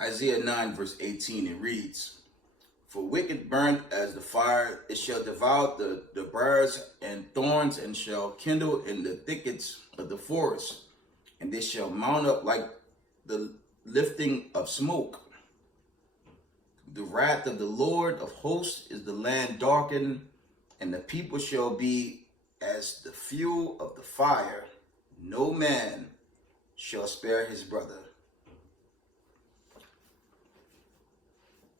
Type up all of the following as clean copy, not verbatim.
Isaiah 9 verse 18, it reads, "For wicked burnt as the fire, it shall devour the briars and thorns, and shall kindle in the thickets of the forest, and they shall mount up like the lifting of smoke. The wrath of the Lord of hosts is the land darkened, and the people shall be as the fuel of the fire. No man shall spare his brother."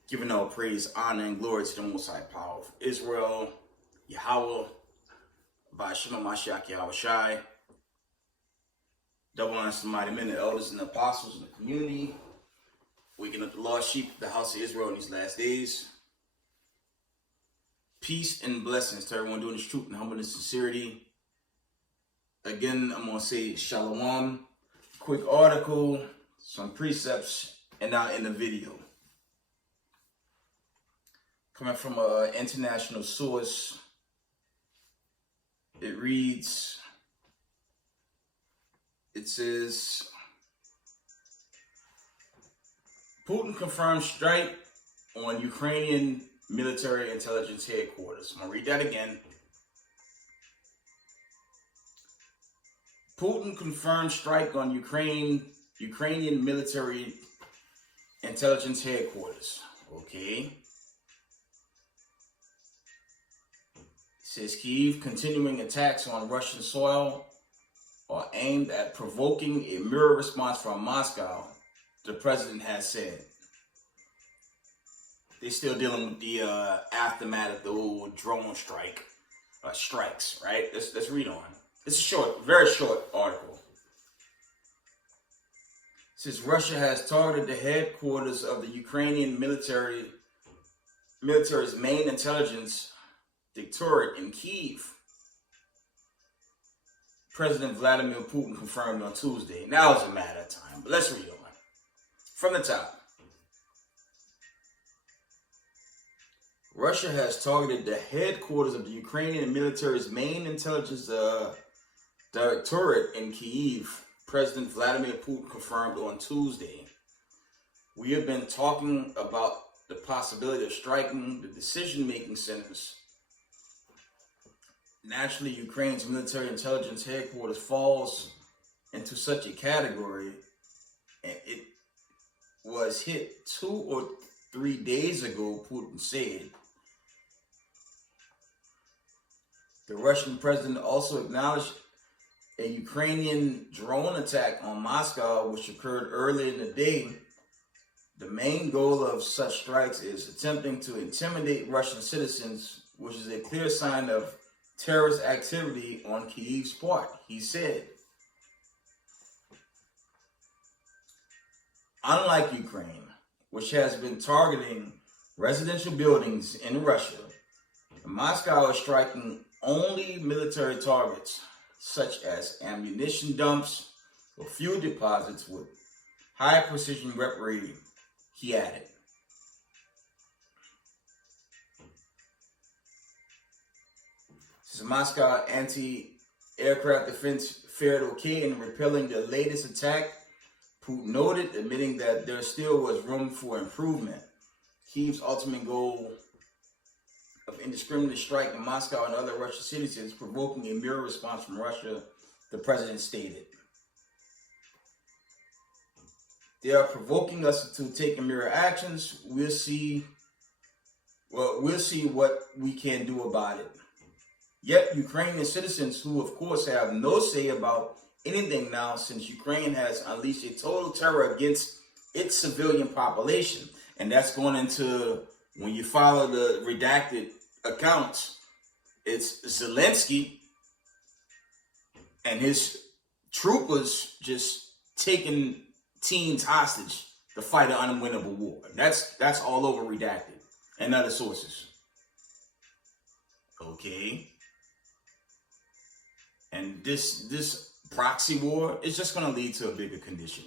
Giving all praise, honor, and glory to the Most High Power of Israel, Yahweh, Vashima Mashiach Yahweh Shai, double honor to the mighty men, the elders and the apostles in the community, waking up the lost sheep of the house of Israel in these last days. Peace and blessings to everyone doing this truth and humbleness and sincerity. Again, I'm going to say shalom, quick article, some precepts, and now in the video. Coming from an international source, it reads, it says, Putin confirms strike on Ukrainian military intelligence headquarters. I'm going to read that again. Putin confirmed strike on Ukrainian military intelligence headquarters. Okay. It says Kyiv continuing attacks on Russian soil are aimed at provoking a mirror response from Moscow, the president has said. They're still dealing with the aftermath of the old drone strikes, right? Let's read on. It's a short, very short article. It says Russia has targeted the headquarters of the Ukrainian military's main intelligence directorate in Kyiv. President Vladimir Putin confirmed on Tuesday. Now it's a matter of time, but let's read on. From the top. Russia has targeted the headquarters of the Ukrainian military's main intelligence directorate in Kyiv, President Vladimir Putin confirmed on Tuesday. We have been talking about the possibility of striking the decision-making centers. Naturally, Ukraine's military intelligence headquarters falls into such a category, and it was hit 2 or 3 days ago, Putin said. The Russian president also acknowledged a Ukrainian drone attack on Moscow, which occurred earlier in the day. The main goal of such strikes is attempting to intimidate Russian citizens, which is a clear sign of terrorist activity on Kyiv's part, he said. Unlike Ukraine, which has been targeting residential buildings in Russia, Moscow is striking only military targets, such as ammunition dumps or fuel deposits with high precision weaponry, he added. Since Moscow anti-aircraft defense fared okay in repelling the latest attack, Putin noted, admitting that there still was room for improvement. Kyiv's ultimate goal of indiscriminately striking Moscow and other Russian cities is provoking a mirror response from Russia, the president stated. They are provoking us to take mirror actions. We'll see what we can do about it. Yet Ukrainian citizens, who of course have no say about anything now, since Ukraine has unleashed a total terror against its civilian population. And that's going into, when you follow the redacted accounts, it's Zelensky and his troopers just taking teens hostage to fight an unwinnable war. That's all over redacted and other sources. Okay. And this proxy war is just going to lead to a bigger condition.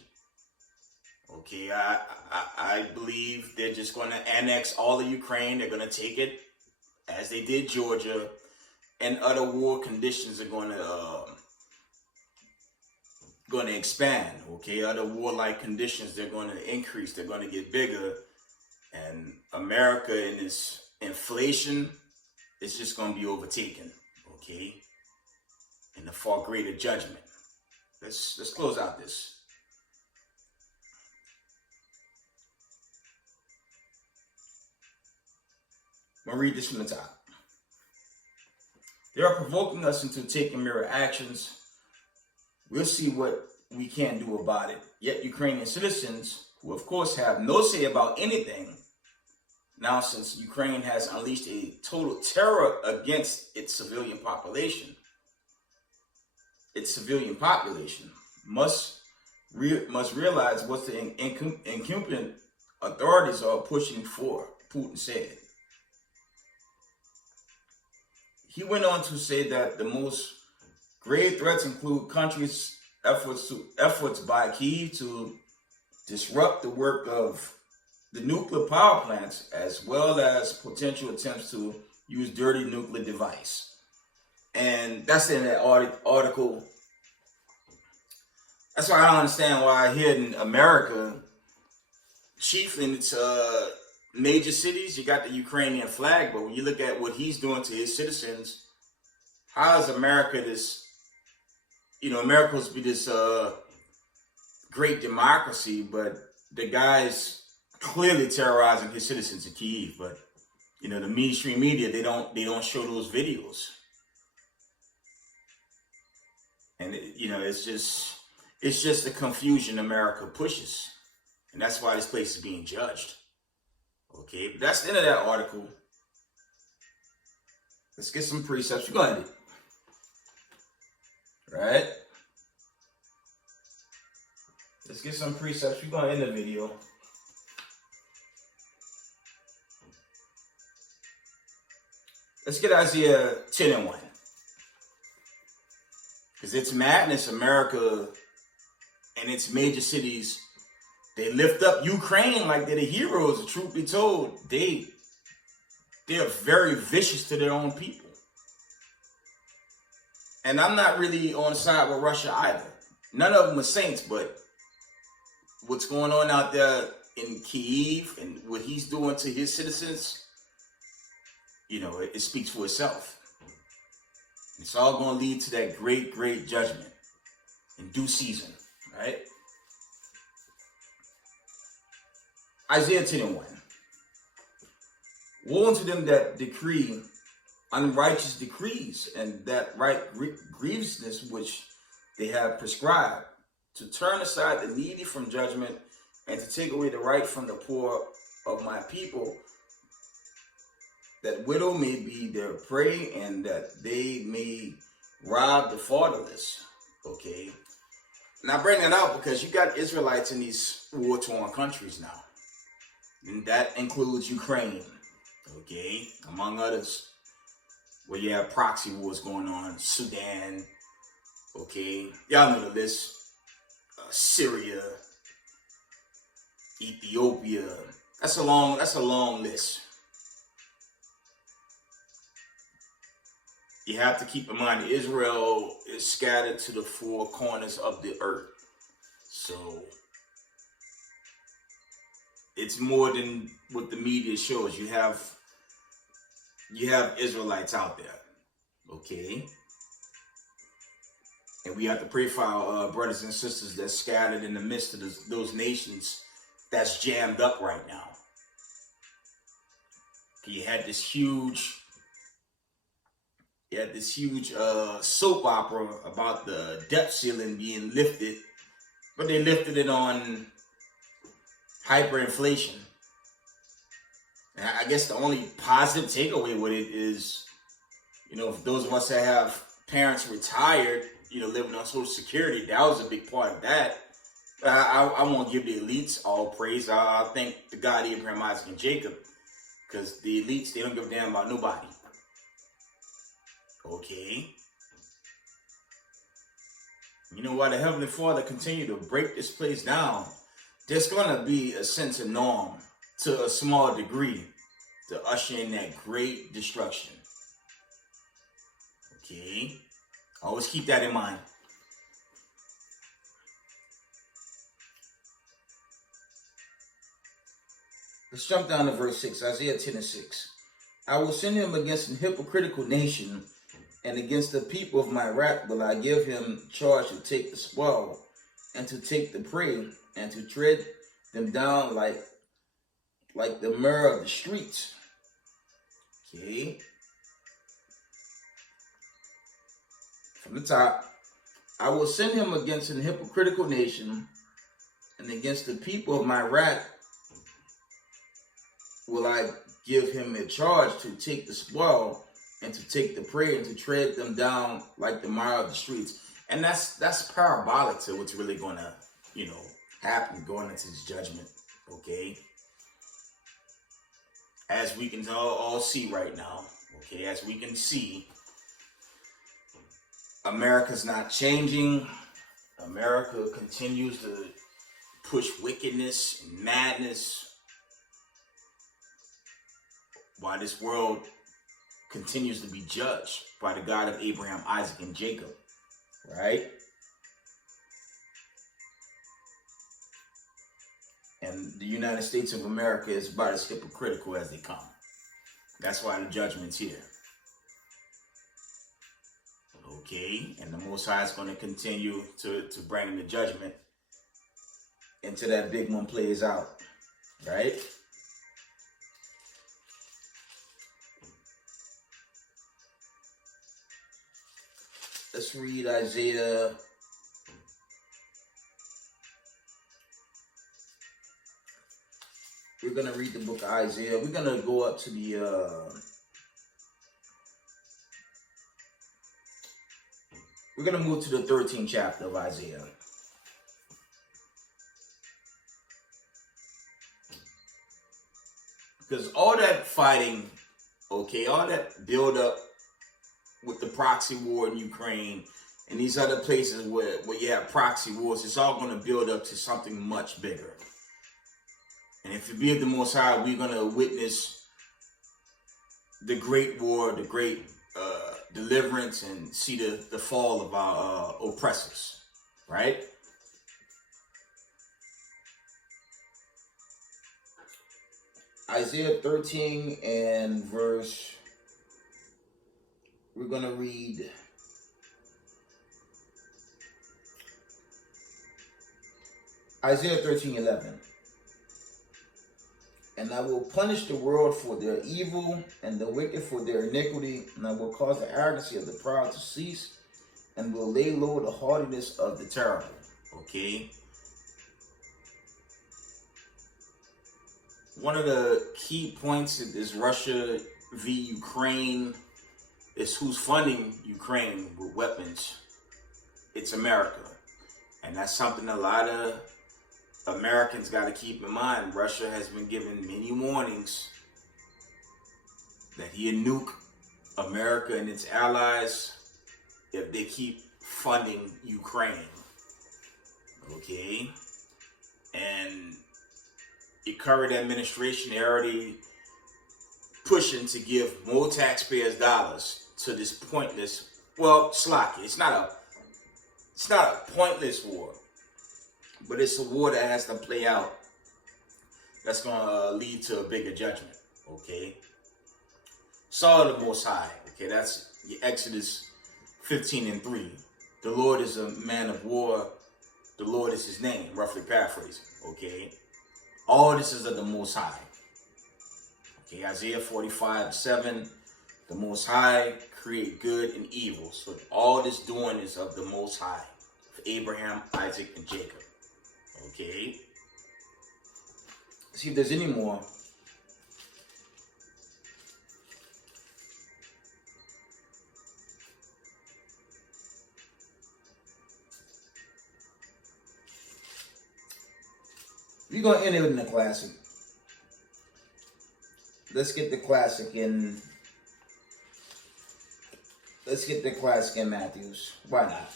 Okay, I believe they're just going to annex all of Ukraine. They're going to take it as they did Georgia, and other war conditions are going to going to expand, okay? Other warlike conditions, they're going to increase. They're going to get bigger. And America in this inflation is just going to be overtaken, okay? In a far greater judgment. Let's close out this. I'm going to read this from the top. They are provoking us into taking mirror actions. We'll see what we can do about it. Yet Ukrainian citizens, who of course have no say about anything, now since Ukraine has unleashed a total terror against its civilian population must realize what the incumbent authorities are pushing for, Putin said. He went on to say that the most grave threats include countries' efforts by Kyiv to disrupt the work of the nuclear power plants, as well as potential attempts to use dirty nuclear device. And that's in that article. That's why I don't understand why here in America, chiefly in its major cities, you got the Ukrainian flag, but when you look at what he's doing to his citizens, how is America this, America supposed to be this great democracy, but the guy's clearly terrorizing his citizens in Kyiv. But the mainstream media, they don't show those videos. And it's just the confusion America pushes. And that's why this place is being judged. Okay, but that's the end of that article. Let's get some precepts. Go ahead. Right? Let's get some precepts. We're going to end the video. Let's get Isaiah 10 and 1. Because it's madness, America and its major cities, they lift up Ukraine like they're the heroes. The truth be told, they're very vicious to their own people. And I'm not really on side with Russia either. None of them are saints, but what's going on out there in Kyiv and what he's doing to his citizens, it speaks for itself. It's all going to lead to that great, great judgment in due season, right? Isaiah 10 and 1. Woe unto them that decree unrighteous decrees, and that right grievousness which they have prescribed, to turn aside the needy from judgment, and to take away the right from the poor of my people, that widow may be their prey, and that they may rob the fatherless. Okay. Now I bring that out because you got Israelites in these war-torn countries now. And that includes Ukraine. Okay. Among others, where you have proxy wars going on. Sudan. Okay. Y'all know the list. Syria. Ethiopia. That's a long list. You have to keep in mind Israel is scattered to the four corners of the earth. So it's more than what the media shows. You have Israelites out there. Okay. And we have to pray for our brothers and sisters that's scattered in the midst of those nations that's jammed up right now. You had this huge soap opera about the debt ceiling being lifted, but they lifted it on hyperinflation. And I guess the only positive takeaway with it is, for those of us that have parents retired, living on Social Security, that was a big part of that. I won't give the elites all praise. I'll thank the God, Abraham, Isaac, and Jacob, because the elites, they don't give a damn about nobody. Okay. While the Heavenly Father continue to break this place down, there's going to be a sense of norm to a small degree to usher in that great destruction. Okay. Always keep that in mind. Let's jump down to verse 6, Isaiah 10 and 6. I will send him against an hypocritical nation, and against the people of my wrath will I give him charge to take the spoil, and to take the prey, and to tread them down like the mire of the streets. Okay. From the top, I will send him against an hypocritical nation, and against the people of my wrath will I give him a charge to take the spoil, and to take the prey, and to tread them down like the mire of the streets. And that's parabolic to what's really going to, happen going into this judgment. Okay. As we can all see right now, okay, as we can see, America's not changing. America continues to push wickedness and madness, while this world continues to be judged by the God of Abraham, Isaac, and Jacob, right? And the United States of America is about as hypocritical as they come. That's why the judgment's here. Okay, and the Most High is going to continue to bring the judgment until that big one plays out, right? Let's read Isaiah. We're going to read the book of Isaiah. We're going to go up to the we're going to move to the 13th chapter of Isaiah. Because all that fighting, okay, all that build up with the proxy war in Ukraine and these other places where you have proxy wars, it's all going to build up to something much bigger. And if it be of the Most High, we're going to witness the great war, the great deliverance, and see the fall of our oppressors, right? Isaiah 13 and verse, we're going to read Isaiah 13:11. And I will punish the world for their evil and the wicked for their iniquity, and I will cause the arrogancy of the proud to cease, and will lay low the haughtiness of the terrible. Okay? One of the key points in this Russia v. Ukraine is who's funding Ukraine with weapons. It's America. And that's something a lot of Americans got to keep in mind. Russia has been given many warnings that he'll nuke America and its allies if they keep funding Ukraine. Okay? And the current administration already pushing to give more taxpayers' dollars to this pointless, well, slacky. It's not a pointless war, but it's a war that has to play out that's going to lead to a bigger judgment, okay? Saw the Most High, okay? That's Exodus 15:3. The Lord is a man of war. The Lord is his name, roughly paraphrasing, okay? All this is of the Most High. Okay, Isaiah 45:7. The Most High create good and evil. So all this doing is of the Most High. Of Abraham, Isaac, and Jacob. Okay. Let's see if there's any more. We're going to end it in the classic. Let's get the classic in. Let's get the classic in Matthews. Why not?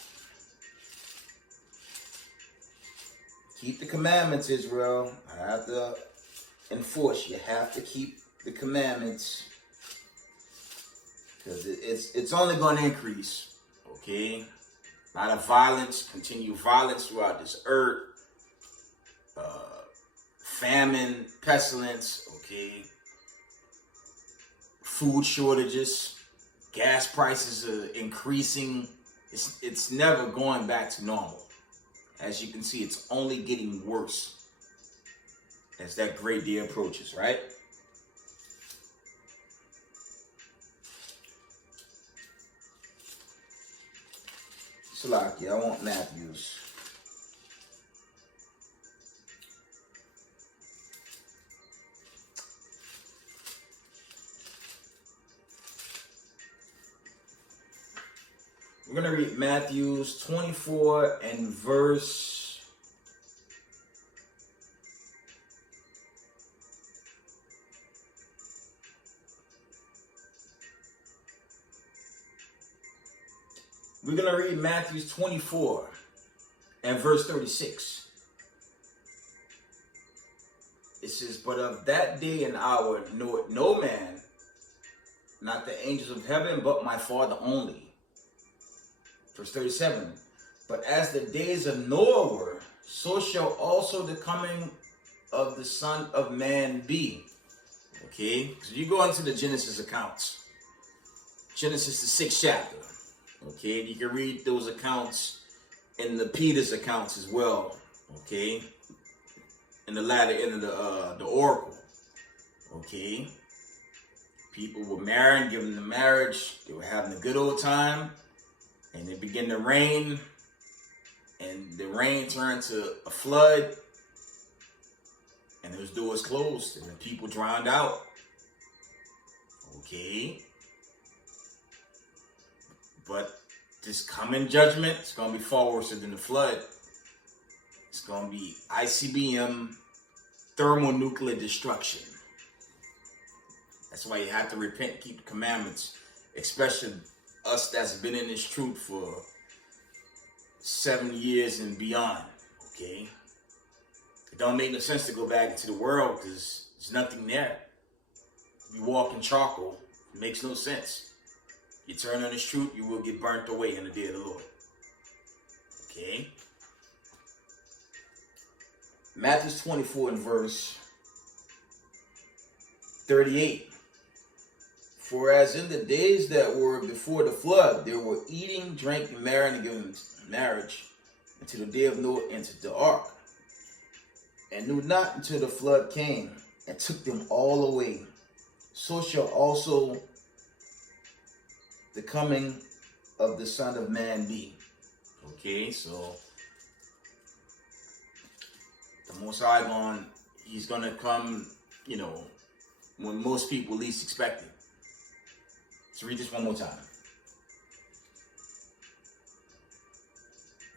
Keep the commandments, Israel. I have to enforce. You have to keep the commandments, because it's only going to increase. Okay, a lot of violence, continued violence throughout this earth. Famine, pestilence, okay, food shortages, gas prices are increasing. It's never going back to normal. As you can see, it's only getting worse as that great day approaches, right? Salaki, I want Matthews. We're going to read Matthews 24 and verse 36. It says, "But of that day and hour knoweth no man, not the angels of heaven, but my Father only." Verse 37, "But as the days of Noah were, so shall also the coming of the Son of Man be." Okay, so you go into the Genesis accounts. Genesis, the 6th chapter. Okay, you can read those accounts in the Peter's accounts as well. Okay, in the latter end of the oracle. Okay, people were marrying, giving them marriage. They were having a good old time. And it began to rain, and the rain turned to a flood, and those doors closed, and the people drowned out. Okay. But this coming judgment is going to be far worse than the flood. It's going to be ICBM, thermonuclear destruction. That's why you have to repent and keep the commandments, especially us that's been in this truth for 7 years and beyond, okay? It don't make no sense to go back into the world because there's nothing there. You walk in charcoal, it makes no sense. You turn on this truth, you will get burnt away in the day of the Lord, okay? Matthew 24 and verse 38. "For as in the days that were before the flood, they were eating, drinking, marrying, and giving marriage, until the day of Noah entered the ark, and knew not until the flood came, and took them all away. So shall also the coming of the Son of Man be." Okay, so the Most High he's gonna come, when most people least expect it. Let's read this one more time.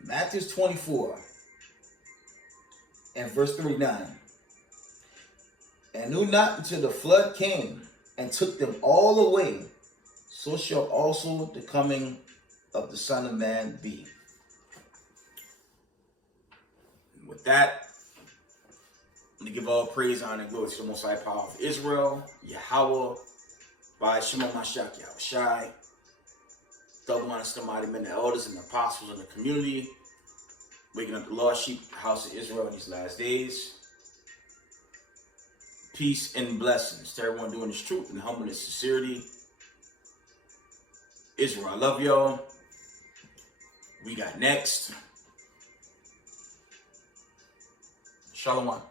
Matthew 24 and verse 39. "And knew not until the flood came and took them all away, so shall also the coming of the Son of Man be." And with that, I'm going to give all praise, honor, and glory to the Most High Power of Israel, Yahweh, by Shema Mashiach Yahushai. Double honor to the mighty men, the elders, and the apostles in the community, waking up the lost sheep of the house of Israel in these last days. Peace and blessings to everyone doing this truth and humbleness, sincerity. Israel, I love y'all. We got next. Shalom.